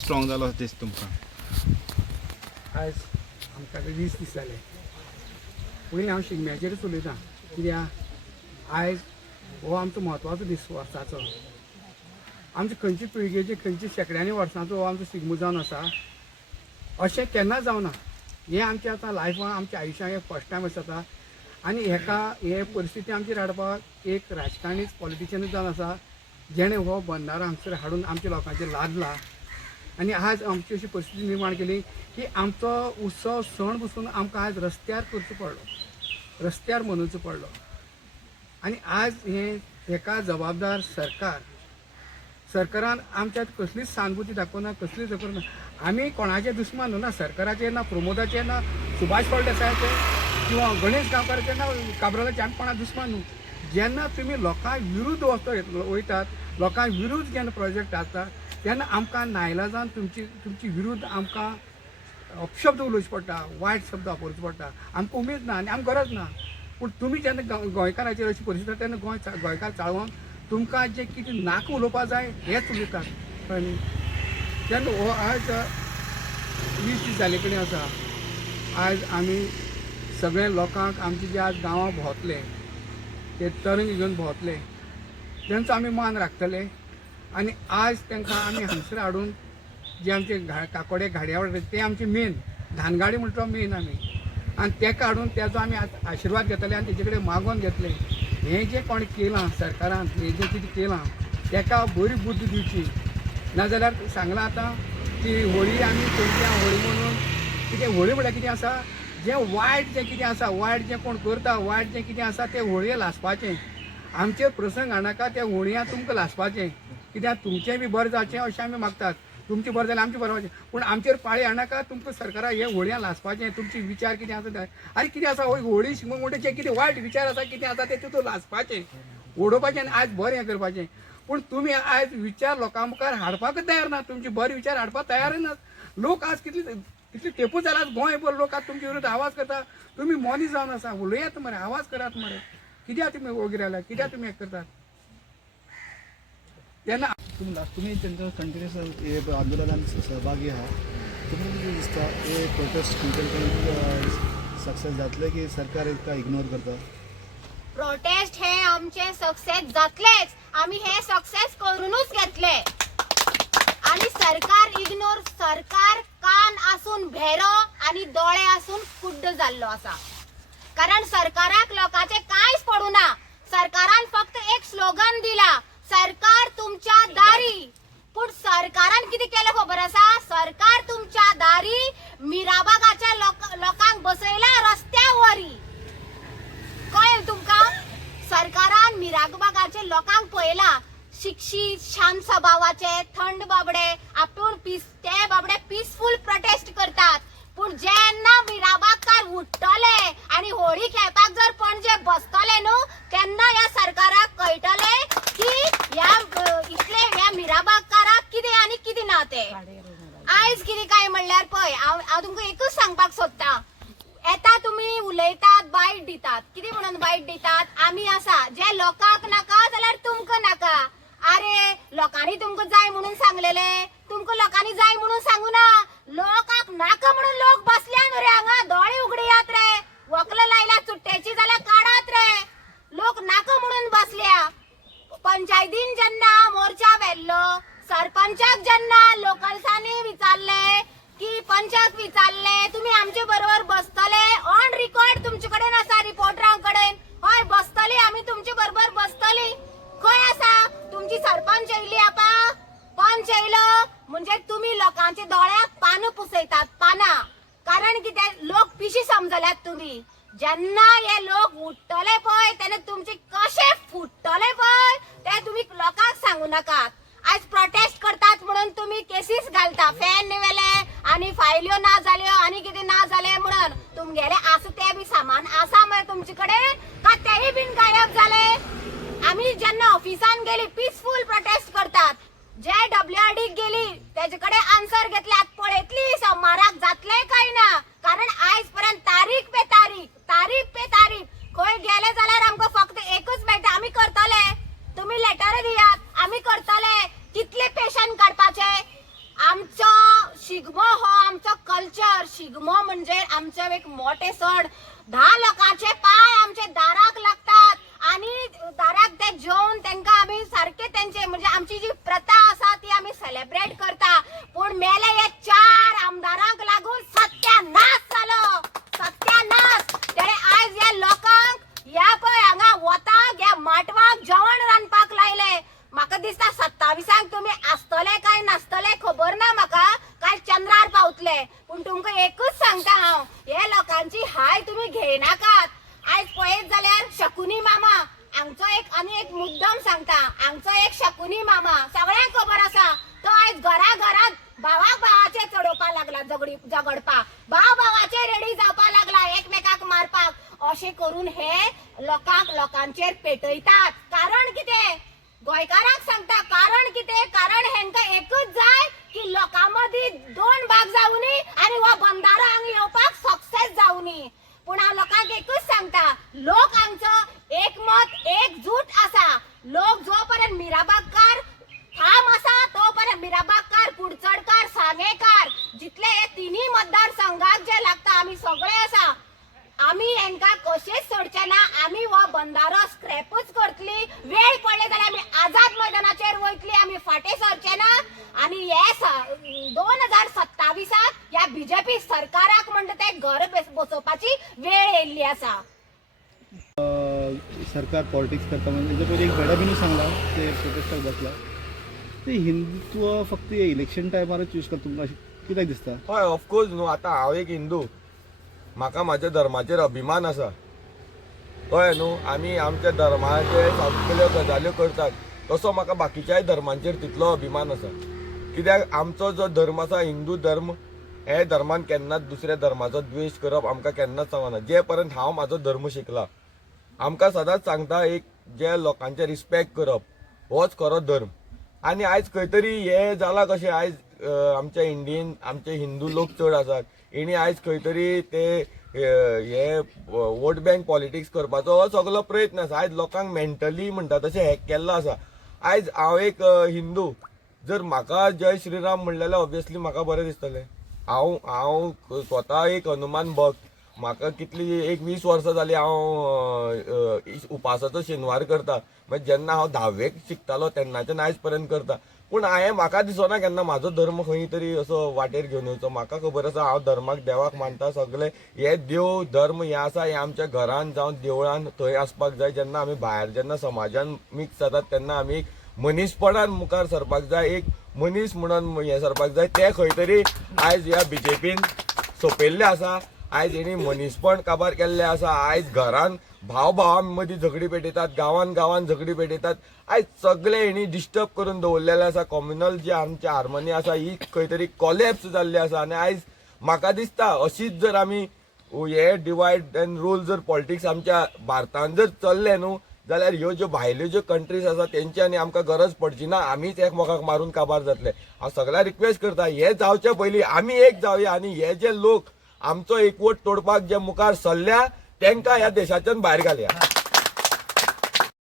Strong जालो दिसता तुमकां? आज आमकां 20 दीस जाले. पयलीं हांव शिगम्याचेरच उलयतां, कित्याक आयज हो आमचो म्हत्वाचो दीस वर्साचो. आमचे खंयचे पिळगेचे खंयचे शेकड्यांनी वर्सांचो हो आमचो शिगमो जावन आसा अशें केन्ना जावना. हें आमचें आतां लायफान आमच्या आयुश्यांत हें फर्स्ट टायम अशें जाता. आनी हे परिस्थिती आमचेर हाडपाक एक राजकारणीच पॉलिटिशियनूच जावन आसा, जेणे हो बंधारो हांगसर हाडून आमच्या लोकांचेर लादला. आनी आज आमची अशी परिस्थिती निर्माण केली की आमचो उत्सव सण पसून आमकां आज रस्त्यार करचो पडलो, रस्त्यार मनोवचो पडलो. आनी आज हेका जबाबदार सरकारान आमच्या कसलीच सहानुभूती दाखोवना, कसलीच करना. आमी कोणाचे दुस्मान न्हू ना, सरकाराचे ना, प्रमोदाचे ना, सुभाष फळदेसायाचे किंवा गणेश गांवकाराचे ना, काब्रालाचे. आमी कोणा दुस्मान न्हू. जेन्ना तुमी लोकां विरुद्ध वयतात, लोकां विरुद्ध जेन्ना प्रोजेक्ट आसता तेन्ना आमकां नाइलाजान तुमची विरुद्ध आमकां अपशब्द उलोवचे पडटा, वायट शब्द वापरचो पडटा. आमकां उमेद ना आनी आमकां गरज ना. पूण तुमी जेन्ना गोंयकाराचेर अशी परिस्थिती जाता तेन्ना गोंयकार चाळोवन तुमकां जें कितें नाका उलोवपा जाय हेंच उलयतात. कळ्ळें? तेन्ना हो आज 20 दीस जाले कडेन आसा. आज आमी सगळे लोकांक आमचे जे आज गांवां भोंवतले, ते तरंग घेवन भोंवतले, तेंचो आमी मान राखतले. आनी आज तांकां आमी हांगसर हाडून जे आमचे काकोडे घाड्यावळ ते आमचे मेन धानगाडी म्हणटा तो मेन आमी. आनी तेका हाडून तेजो आमी आशिर्वाद घेतले आनी तेजे कडेन मागोन घेतले. हें जें कोण केलां सरकारान, हें जें कितें केलां तेका बरी बुद्धी दिवची. नाजाल्यार सांगलां आतां की होळी आमी चवथ्या होळी म्हणून कितें होळी म्हळ्यार कितें आसा, जें वायट जें कितें आसा, वायट जें कोण करता, वायट जें कितें आसा तें होळये लासपाचें. आमचेर प्रसंग हाडनाका, त्या होळयां तुमकां लासपाचें. कित्याक तुमचें बी बरें जावचें अशें आमी मागतात. तुमचें बरें जाल्यार आमचें बरें जावचें. पूण आमचेर पाळी हाडनाका. तुमकां सरकारान हे होळयां लासपाचें. तुमचे विचार कितें आसा ते आरे कितें आसा होळी शिगमो म्हणटा जें कितें वायट विचार आसा, कितें आसा तें तितून लासपाचें, उडोवपाचें आनी आयज बरें हें करपाचें. पूण तुमी आयज विचार लोकां मुखार हाडपाकच तयार ना. तुमचे बरे विचार हाडपाक तयारच नात. लोक आज कितले तेंपूच जाला. गोंयभर लोक आज तुमचे विरुद्ध आवाज करता. तुमी मोनी जावन आसा, उलयात मरे, आवाज करात मरे. कित्याक तुमी वगैरे आयला, कित्याक तुमी हें करतात? तेन्ना तुम्ही त्यांच्या कंटिन्युअस हे आंदोलनात सहभागी आहात. तुम्ही कितें दिसता हे प्रोटेस्ट करून सक्सेस जातले की सरकार एका इग्नोर करता? प्रोटेस्ट हे आमचे सक्सेस जातलेच. आम्ही हे सक्सेस करूनच घेतले. आणि सरकार कान आसून भेरो आणि डोळे आसून कुड्ड जाल्लो आसा. कारण सरकाराक लोकांचे कांयच पडूना. सरकारान फक्त एक स्लोगन दिला, सरकार तुमच्या दारी. पण सरकारान किती केलं खबर आसा? सरकार तुमच्या दारी मिराबागाच्या लोकांक बसयला रस्त्यावरी. कळ्ळें तुमकां? सरकारान मिराबागाचे लोकांक पळयला, शिक्षीत, शांत स्वभावाचे, थंड बाबडे, आपूण ते बाबडे पीसफुल प्रोटेस्ट करतात. पण जेन्ना मिराबागकार उठतले आणि होळी खेळपाक जर पणजे बसतले न्हू, तेन्ना या सरकाराक कळटले की या मिराबागकाराक कितें आनी कितें ना ते. आयज कितें काय म्हणल्यार पळय, हांव तुमकां एकूच सांगपाक सोदतां. येता तुमी उलयतात, बायट दितात. कितें म्हणून बायट दितात? आमी आसा, जे लोकांक नाका जाल्यार तुमकां नाका. अरे लोकांनी तुमकां जाय म्हणून सांगलेले, तुमकां लोकांनी जाय म्हणून सांगू ना. लोकांक नाका म्हणून लोक बसल्या न्हू रे हांगा. दोळे उगडियात रे, वकलां लायल्या चुट्टेची जाल्यार काढात रे. लोक नाका म्हणून बसल्या. पंचायतीन जेन्ना मोर्चा व्हेल्लो, सरपंचाक जेन्ना लोकल्सांनी विचारले की पंचाक विचारले तुम्ही आमचे बरोबर बसतले, ऑन रिकॉर्ड तुमचे कडेन आसा, रिपोर्टरां कडेन. हय बसतली, आमी तुमचे बरोबर बसतली. खंय आसा तुमची सरपंच येयली? आपा पंच येयलो म्हणजे तुम्ही लोकांचे दोळ्याक पानां पुसयतात, पानां. कारण कितें लोक पिशी समजल्यात तुमी. जेन्ना हे लोक उठतले पळय तेन्ना तुमचे कशे फुटतले पळय ते तुम्ही लोकांक सांगू नाकात. आज प्रोटेस्ट करतात म्हणून तुम्ही केसीस घालता, फॅन निवेले आणि फायल्यो ना जाल्यो आणि कितें ना जाले म्हणून. तुमगेले आसा ते बी सामान आसा मरे तुमचे कडेन का तेही बीन गायब झाले? आम्ही जेन्ना ऑफिसान गेली पीसफुल प्रोटेस्ट करतात, जे WRD गेली तेजे कडेन आन्सर घेतल्यात, पळयतली सोमाराक जातले काय ना. कारण आयज पर्यंत तारीख पे तारीख खंय गेले जाल्यार आमकां फक्त एकच मेळटा, आमी करतले. तुम्ही लेटर दियात, आमी करतले. कितले पेशंट काडपाचे? आमचो शिगमो हो आमचो कल्चर. शिगमो म्हणजे आमचे एक मोठे सण. 10 लोकांचे पाय आमचे दाराक लागतात आणि दाराक ते जेवून त्यांना आम्ही सारखे त्यांचे म्हणजे आमची जी प्रथा असा ती आम्ही सेलिब्रेट करता. पण मेले हे 4 आमदारांक लागून सत्यानाश जालो. सत्यानाश. त्याने आज या लोकांक या पळय हांगा वताक या माटवाक जेवण रांदपाक लायले. म्हाका दिसता 27 तुम्ही आसतले काय नासतले खबर ना म्हाका, काय चंद्रार पावतले. पण तुमका एकच सांगता हांव, हे लोकांची हाय तुम्ही घेयनाकात. आज पळयत जाल्यार शकुनी मामा हांगचो एक मुद्दम सांगता. हांगचो एक शकुनी मामा सगळ्यांक खबर आसा. तो आज घराघरात भावाक भावाचे चडोवपा लागला, झगडपा. भाव भावाचे रेडी जावपा लागला, एकमेकाक मारपाक. अशें करून हे लोकांचेर पेटयतात. कारण कितें? गोंयकारांक सांगता कारण कितें? कारण हेंका एकच जाय की लोकांमदी 2 भाग जावनी आणि हो बंधारो हांगा येवपाक सक्सेस जावनी. पूण हांव लोकांक एकच सांगता, लोक हांगचो एकमत एकजूट आसा. लोक जो पर्यंत मिराबागकार ठाम आसा तो पर्यंत मिराबागकार, कुडचडकार, सांगेकार जितले हे 3 मतदारसंघाक जे लागता आमी सगळे आसा. आमी हेंका कशेच सोडचे ना. आमी हो बंधारो स्क्रॅपच करतली. वेळ पडले जाल्यार आमी आझाद मैदानाचेर वयतली. आमी फाटे सरचे ना. आणि हे 2027 या बीजेपी सरकाराक म्हणटा ते घर बसोवपाची वेळ येयल्ली आसा. सरकार पॉलिटिक्स करता म्हणजे हेजे पयलीं एक बेडाबिनू सांगला ते प्रोटेस्टाक बसला ते हिंदुत्व फक्त इलेक्शन टायमारच यूज करता तुमकां कित्याक दिसता? हय ऑफकोर्स न्हू. आतां हांव एक हिंदू, म्हाका म्हाज्या धर्माचेर अभिमान आसा. कळ्ळें न्हू. आमी आमच्या धर्माचे सगळ्यो गजाल्यो करतात, तसो म्हाका बाकीच्याय धर्मांचेर तितलो अभिमान आसा. कित्याक आमचो जो धर्म आसा हिंदू धर्म, हे धर्मान केन्नाच दुसऱ्या धर्माचो द्वेश करप आमकां केन्नाच सांगना. जे पर्यंत हांव म्हाजो धर्म शिकला, आमकां सदांच सांगता एक जे लोकांचे रिस्पेक्ट करप होच खरो धर्म. आनी आयज खंय तरी हे जाला कशें, आयज आमच्या इंडियेन आमचे हिंदू लोक चड आसात. हेणी आयज खंय तरी ते हे वोट बँक पॉलिटिक्स करपाचो हो सगळो प्रयत्न आसा. आयज लोकांक मेंटली म्हणटा तशें हॅक केल्लो आसा. आयज हांव एक हिंदू, जर म्हाका जय श्रीराम म्हणलें जाल्यार ऑब्वियसली म्हाका बरें दिसतलें. हांव स्वता एक हनुमान भक्त. म्हाका कितली एक 20 वर्सां जालीं हांव उपासाचो शेनवार करता. मागीर जेन्ना हांव 10वेक शिकतालो तेन्नाच्यान आयज पर्यंत करता. पूण हांवें म्हाका दिसना केन्ना म्हाजो धर्म खंय तरी असो वाटेर घेवन येवचो. म्हाका खबर आसा हांव धर्माक देवाक मानता. सगळे हे देव धर्म हे आसा हे आमच्या घरान जावं देवळान थंय आसपाक जाय. जेन्ना आमी भायर जेन्ना समाजान मिक्स जातात तेन्ना आमी एक मनीसपणान मुखार सरपाक जाय, एक मनीस म्हणून हे सरपाक जाय. ते खंय तरी आयज ह्या बीजेपीन सोंपयल्लें आसा. आयज हेणी मनीसपण काबार केल्लें आसा. आयज घरान भाव भावां मदीं झगडी पेटयतात, गांवान झगडी पेटयतात. आयज सगळे हेणी डिस्टर्ब करून दवरलेले आसा. कम्युनल जी आमची हार्मोनी आसा ही खंय तरी कॉलेप्स जाल्ली आसा. आनी आयज म्हाका दिसता अशीच जर आमी हे डिवायड अँड रूल जर पॉलिटिक्स आमच्या भारतान जर चल्लें न्हू जाल्यार ह्यो ज्यो भायल्यो ज्यो कंट्रीज आसा तेंची आनी आमकां गरज पडची ना. आमीच एकमेकाक मारून काबार जातले. हांव सगळ्यांक रिक्वेस्ट करता हे जावचे पयलीं आमी एक जावया आनी हे जे लोक आमचो एकवट तोडपाक जे मुखार सरल्या तांकां ह्या देशाच्यान भायर घालया.